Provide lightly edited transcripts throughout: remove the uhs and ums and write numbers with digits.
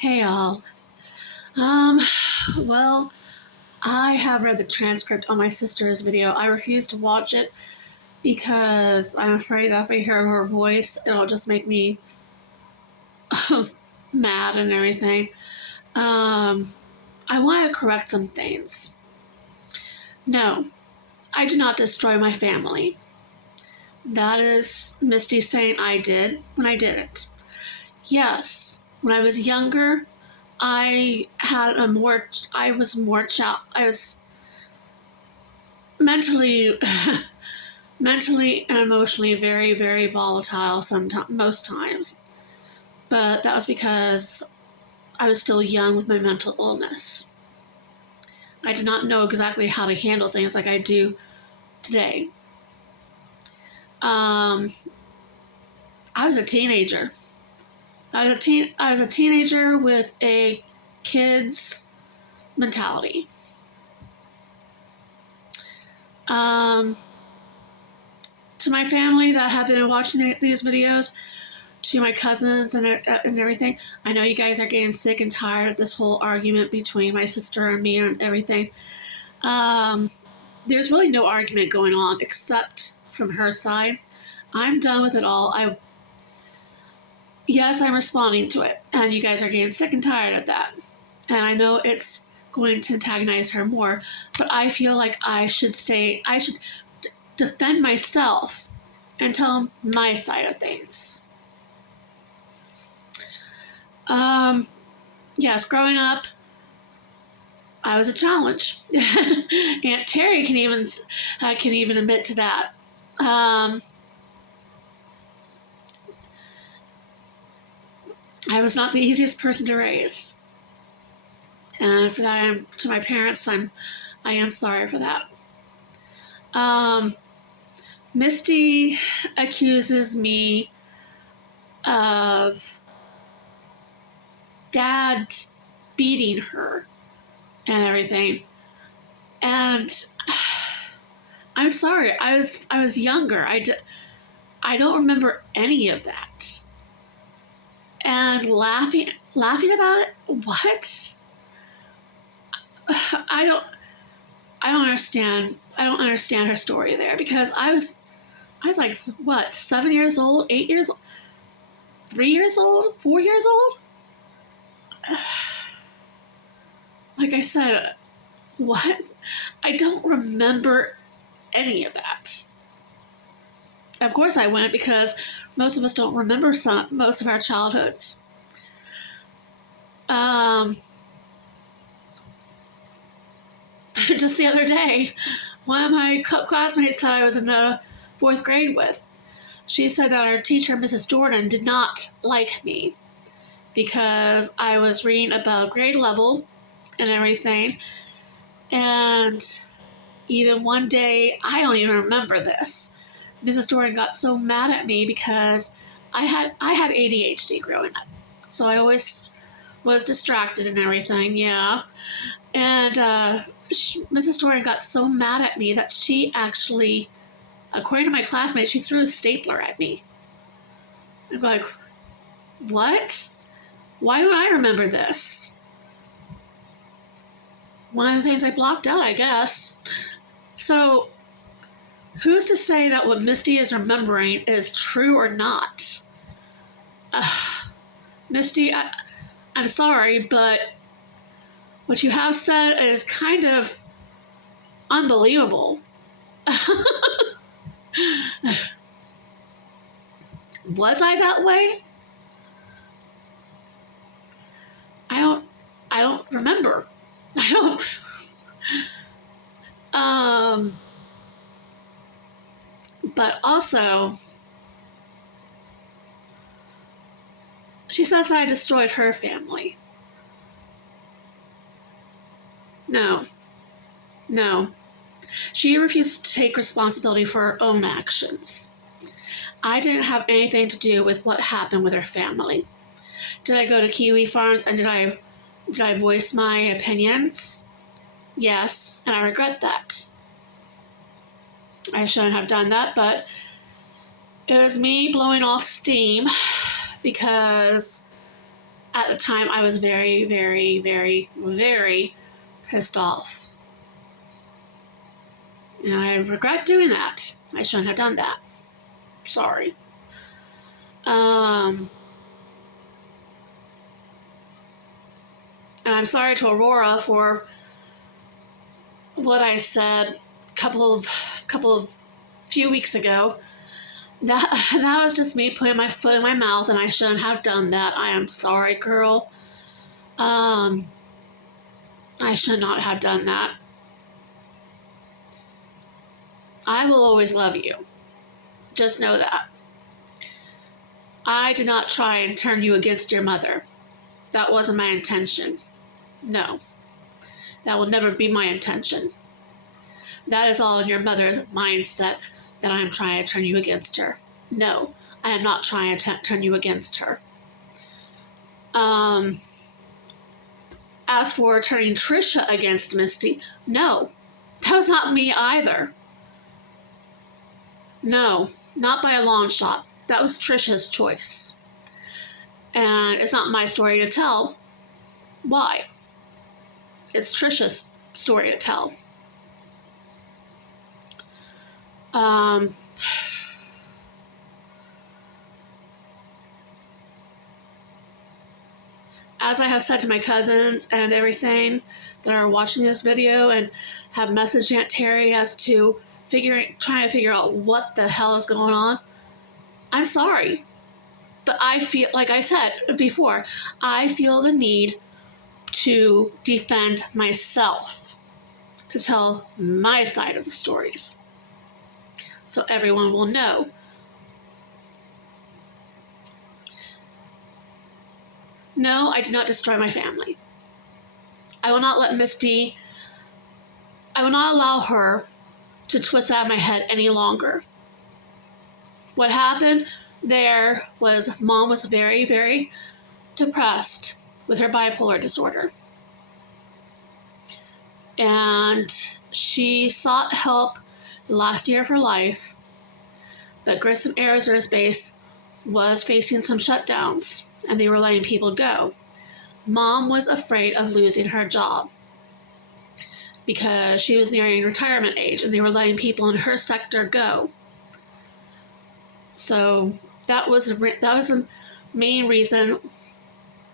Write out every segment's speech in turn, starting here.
Hey all. Um, well, I have read the transcript on my sister's video. I refuse to watch it because I'm afraid that if I hear her voice, it'll just make me mad and everything. Um, I want to correct some things. No, I did not destroy my family. That is Misty saying I did when I did it. Yes, when I was younger, I was more I was mentally mentally and emotionally very, very volatile most times. But that was because I was still young with my mental illness. I did not know exactly how to handle things like I do today. Um, I was a teenager. I was a teenager with a kid's mentality. Um, to my family that have been watching these videos, to my cousins and everything, I know you guys are getting sick and tired of this whole argument between my sister and me and everything. Um, there's really no argument going on except from her side. I'm done with it all. Yes, I'm responding to it, and you guys are getting sick and tired of that. And I know it's going to antagonize her more, but I feel like I should defend myself and tell my side of things. Yes, growing up, I was a challenge. Aunt Terry can even admit to that. I was not the easiest person to raise, and for that, to my parents, I am sorry for that. Misty accuses me of dad beating her and everything, and I'm sorry. I was younger. I don't remember any of that. And laughing about it. What? I don't I don't understand. I don't understand her story there because I was like what 7 years old, 8 years old, 3 years old, 4 years old. Like I said, what? I don't remember any of that. Of course I wouldn't because most of us don't remember most of our childhoods. Um, just the other day, one of my classmates that I was in the fourth grade with, she said that our teacher, Mrs. Jordan, did not like me because I was reading above grade level and everything. And even one day, I don't even remember this, Mrs. Jordan got so mad at me because I had ADHD growing up. So I always was distracted and everything, yeah. And Mrs. Jordan got so mad at me that she actually, according to my classmates, she threw a stapler at me. I'm like, what? Why do I remember this? One of the things I blocked out, I guess. So, who's to say that what Misty is remembering is true or not? Misty, I'm sorry, but what you have said is kind of unbelievable. Was I that way? I don't remember. I don't. But also, she says that I destroyed her family. No. No. She refused to take responsibility for her own actions. I didn't have anything to do with what happened with her family. Did I go to Kiwi Farms and did I voice my opinions? Yes, and I regret that. I shouldn't have done that, but it was me blowing off steam because At the time, I was very, very, very, very pissed off. And I regret doing that. I shouldn't have done that. Sorry. And I'm sorry to Aurora for what I said a few weeks ago. That was just me putting my foot in my mouth, and I shouldn't have done that. I am sorry, girl. I should not have done that. I will always love you. Just know that. I did not try and turn you against your mother. That wasn't my intention. No. That will never be my intention. That is all in your mother's mindset, that I am trying to turn you against her. No, I am not trying to turn you against her. As for turning Trisha against Misty, no, that was not me either. No, not by a long shot. That was Trisha's choice. And it's not my story to tell. Why? It's Trisha's story to tell. As I have said to my cousins and everything that are watching this video and have messaged Aunt Terry as to trying to figure out what the hell is going on, I'm sorry. But I feel, like I said before, I feel the need to defend myself, to tell my side of the stories, so everyone will know. No, I did not destroy my family. I will not allow her to twist out of my head any longer. What happened there was Mom was very, very depressed with her bipolar disorder. And she sought help the last year of her life, but Grissom Air Reserve Base was facing some shutdowns, and they were letting people go. Mom was afraid of losing her job because she was nearing retirement age, and they were letting people in her sector go. So that was the main reason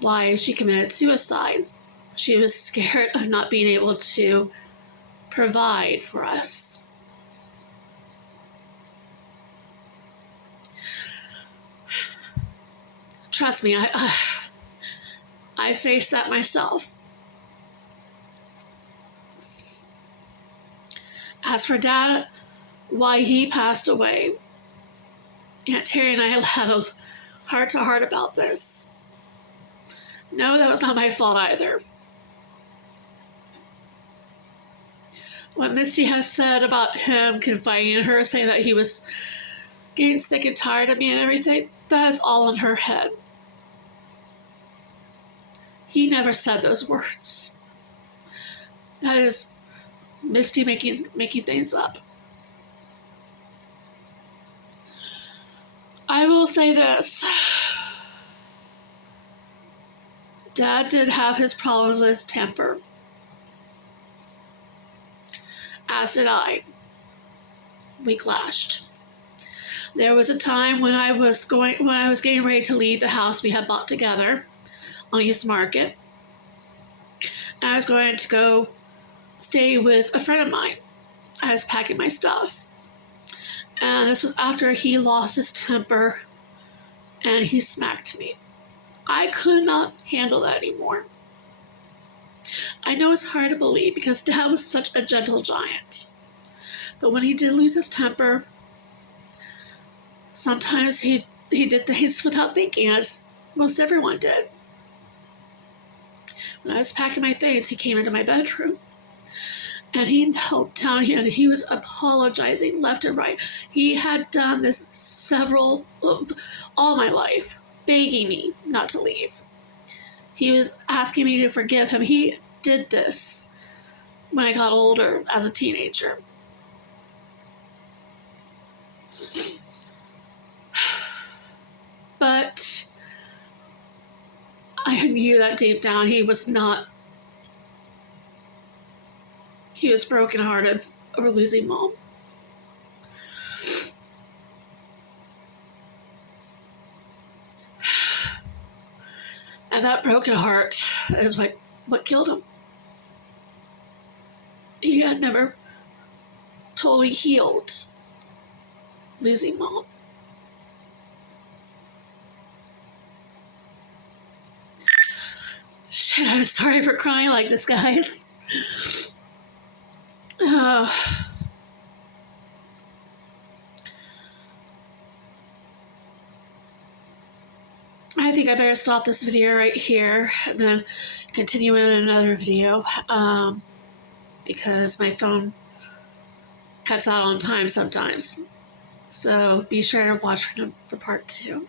why she committed suicide. She was scared of not being able to provide for us. Trust me, I faced that myself. As for Dad, why he passed away, Aunt Terry and I had a heart-to-heart about this. No, that was not my fault either. What Misty has said about him confiding in her, saying that he was getting sick and tired of me and everything, that is all in her head. He never said those words. That is Misty making things up. I will say this. Dad did have his problems with his temper. As did I. We clashed. There was a time when I was getting ready to leave the house we had bought together on East Market. And I was going to go stay with a friend of mine. I was packing my stuff. And this was after he lost his temper and he smacked me. I could not handle that anymore. I know it's hard to believe because Dad was such a gentle giant. But when he did lose his temper, sometimes he did things without thinking, as most everyone did. When I was packing my things, he came into my bedroom and he knelt down here and he was apologizing left and right. He had done this all my life, begging me not to leave. He was asking me to forgive him. He did this when I got older as a teenager. But I knew that deep down he was brokenhearted over losing Mom. And that broken heart is what killed him. He had never totally healed losing Mom. Shit, I'm sorry for crying like this, guys. I think I better stop this video right here and then continue in another video, because my phone cuts out on time sometimes. So be sure to watch for part 2.